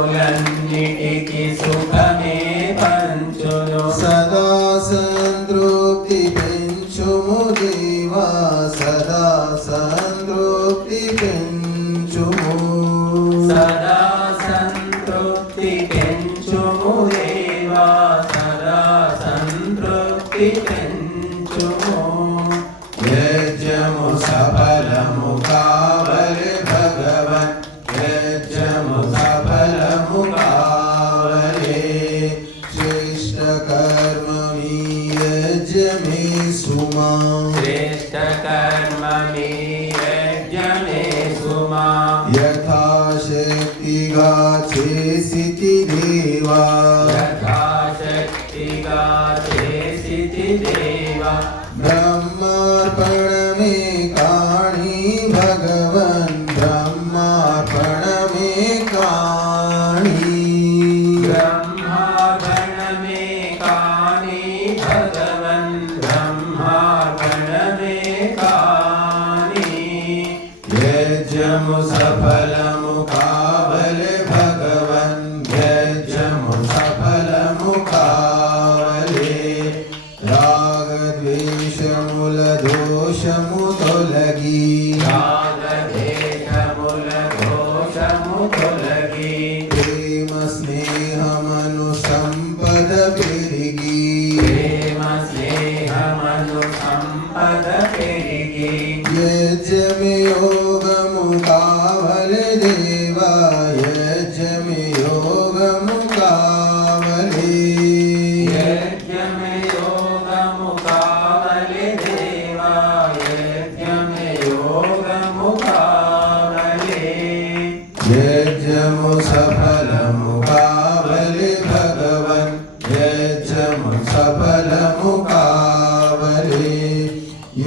ప్రాణులన్నిటికి సుఖమే పంచును సదా సంతృప్తి పెంచుము దేవా సదా సంతృప్తి పెంచుము సదా సంతృప్తి పెంచుము దేవా సదా సంతృప్తి పెంచుము యజ్ఞము సఫలము కావలె భగవన్ యజ్ఞము సఫలము కావలె శ్రేష్ఠ కర్మ మీ యజ్ఞమే సుమా శ్రేష్ఠ కర్మ మీ యజ్ఞమే సుమా యథాశక్తిగా చేసితి దేవా యథాశక్తిగా చేసితి దేవా బ్రహ్మార్పణమే కాణి భగవన్ బ్రహ్మార్పణమే కాణి బ్రహ్మార్పణమే కాని భగవన్ బ్రహ్మార్పణమే కాని యజ్ఞము సఫలము కావలె భగవన్ యజ్ఞము సఫలము కావలె రాగద్వేషముల దోషము తొలగి రాగద్వేషముల దోషము తొలగి ప్రేమ స్నేహమను సంపద పెరిగి ప్రేమ స్నేహమను సంపద పెరిగి యజ్ఞమి యోగము కావలె దేవా యజ్ఞమి యోగము కావలె యజ్ఞమే యోగము కావలి దేవా యజ్ఞమే యోగము కావలి యజ్ఞము సఫలము కావలె భగవన్ యజ్ఞము సఫలము కావలె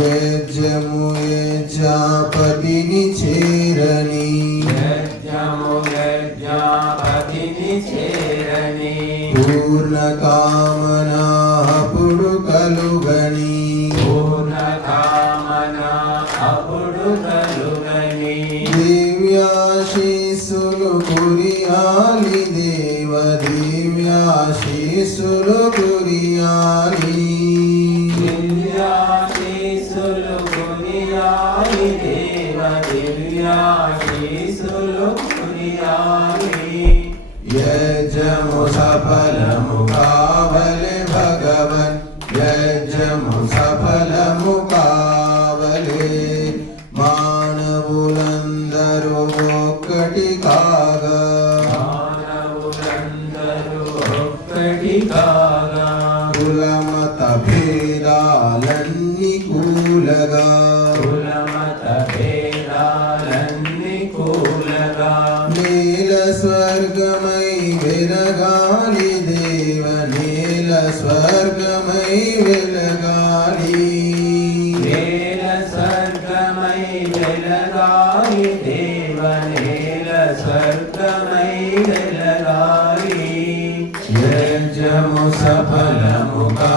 యజ్ఞము యజ్ఞాపతిని చేరని యజ్ఞము యజ్ఞాపతిని చేరని పూర్ణ కామనా అప్పుడు కలుగని పూర్ణ కామన అప్పుడు కలుగని దివ్యాశీస్సులు కురియాలి దేవ దివ్యాశీస్సులు కురియాలి దివ్యాశీసులు కురియాలి దేవ దివ్యాశీసులు కురియాలి యజ్ఞము సఫలము కావలె భగవన్ యజ్ఞము సఫలము కావలె మానవులందరూ ఒక్కటి కాగా మానవులందరూ ఒక్కటి కాగా కులమత భేదాలన్నీ కూలగా కులమత భేదాలన్నీ కూలగా నీల స్వర్గమై వెలగాలి దేవ నీల స్వర్గమై వెలగాలి నేల స్వర్గమై వెలగాలి దేవ నేల స్వర్గమై వెలగాలి యజ్ఞము సఫలము కా